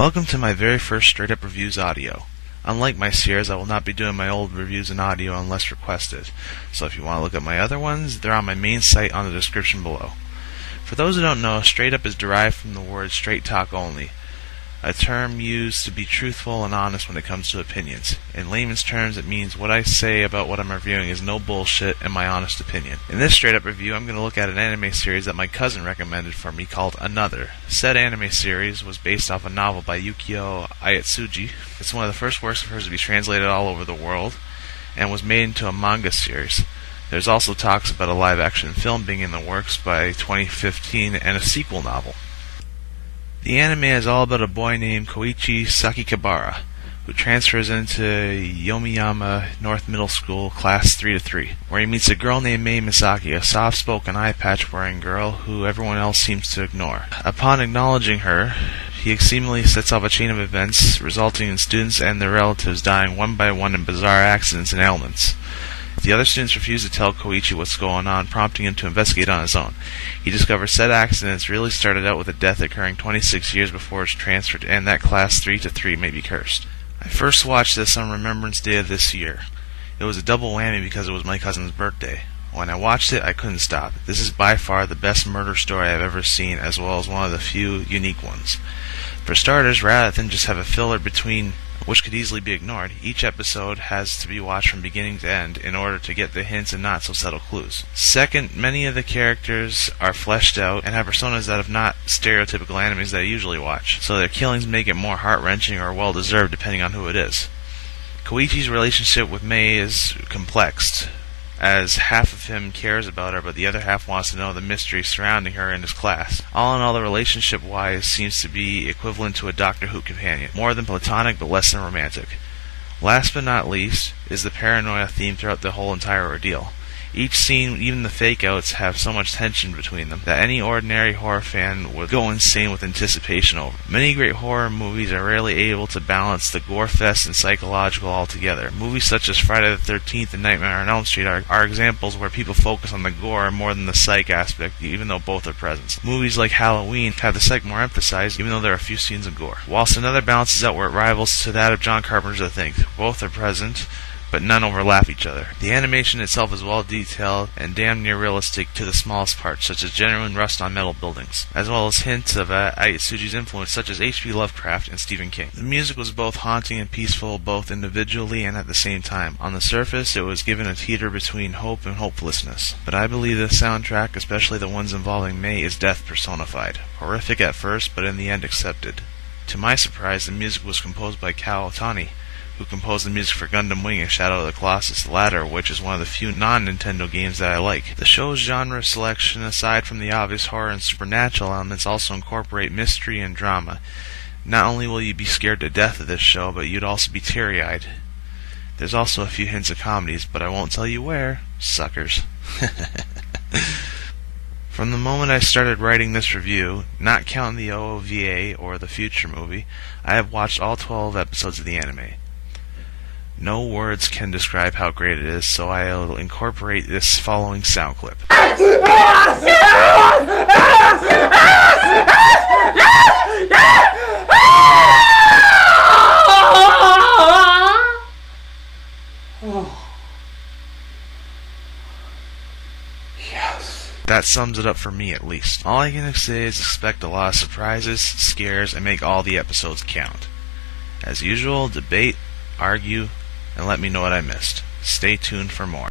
Welcome to my very first Straight Up Reviews audio. Unlike my series, I will not be doing my old reviews in audio unless requested. So if you want to look at my other ones, they're on my main site on the description below. For those who don't know, straight up is derived from the word straight talk only, a term used to be truthful and honest when it comes to opinions. In layman's terms, it means what I say about what I'm reviewing is no bullshit and my honest opinion. In this straight up review, I'm going to look at an anime series that my cousin recommended for me called Another. Said anime series was based off a novel by Yukio Ayatsuji. It's one of the first works of hers to be translated all over the world, and was made into a manga series. There's also talks about a live-action film being in the works by 2015 and a sequel novel. The anime is all about a boy named Koichi Sakikibara, who transfers into Yomiyama North Middle School Class 3-3, where he meets a girl named Mei Misaki, a soft-spoken eye-patch-wearing girl who everyone else seems to ignore. Upon acknowledging her, he seemingly sets off a chain of events, resulting in students and their relatives dying one by one in bizarre accidents and ailments. The other students refuse to tell Koichi what's going on, prompting him to investigate on his own. He discovers said accidents really started out with a death occurring 26 years before it's transferred, and that Class 3-3 may be cursed. I first watched this on Remembrance Day of this year. It was a double whammy because it was my cousin's birthday. When I watched it, I couldn't stop. This is by far the best murder story I've ever seen, as well as one of the few unique ones. For starters, rather than just have a filler between which could easily be ignored, each episode has to be watched from beginning to end in order to get the hints and not so subtle clues. Second, many of the characters are fleshed out and have personas that have not stereotypical animes that I usually watch, so their killings make it more heart-wrenching or well-deserved depending on who it is. Koichi's relationship with Mei is complex, as half of him cares about her, but the other half wants to know the mystery surrounding her and his class. All in all, the relationship-wise seems to be equivalent to a Doctor Who companion, more than platonic but less than romantic. Last but not least is the paranoia theme throughout the whole entire ordeal. Each scene, even the fake-outs, have so much tension between them that any ordinary horror fan would go insane with anticipation over. Many great horror movies are rarely able to balance the gore fest and psychological altogether. Movies such as Friday the 13th and Nightmare on Elm Street are examples where people focus on the gore more than the psych aspect, even though both are present. Movies like Halloween have the psych more emphasized, even though there are a few scenes of gore. Whilst Another balances out where it rivals to that of John Carpenter's The Thing. Both are present, but none overlap each other. The animation itself is well detailed and damn near realistic to the smallest parts, such as genuine rust on metal buildings, as well as hints of Ayatsuji's influence such as H.P. Lovecraft and Stephen King. The music was both haunting and peaceful, both individually and at the same time. On the surface, it was given a teeter between hope and hopelessness, but I believe the soundtrack, especially the ones involving Mei, is death personified. Horrific at first, but in the end accepted. To my surprise, the music was composed by Kao Otani, who composed the music for Gundam Wing and Shadow of the Colossus, the latter of which is one of the few non-Nintendo games that I like. The show's genre selection, aside from the obvious horror and supernatural elements, also incorporate mystery and drama. Not only will you be scared to death of this show, but you'd also be teary-eyed. There's also a few hints of comedies, but I won't tell you where. Suckers. From the moment I started writing this review, not counting the OOVA or the Future movie, I have watched all 12 episodes of the anime. No words can describe how great it is, so I'll incorporate this following sound clip. Yes. That sums it up for me, at least. All I can say is expect a lot of surprises, scares, and make all the episodes count. As usual, debate, argue, and let me know what I missed. Stay tuned for more.